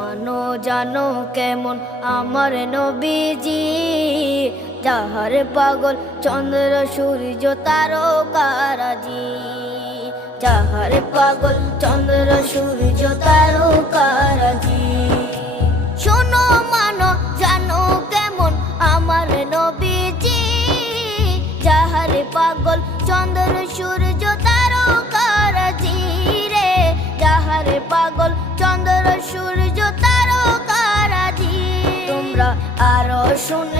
মানো জানো কেমন আমার নবীজি, যাহার পাগল চন্দ্র সূর্য তারকারাজি, যাহার পাগল চন্দ্র সূর্য তারকারাজি। শোনো মানো জানো কেমন আমার নবীজি, যাহার পাগল চন্দ্র সূর্য তারকারাজি রে, যাহার পাগল চন্দ্র সূর্য তারকারাজি। তোমরা আরো শুনে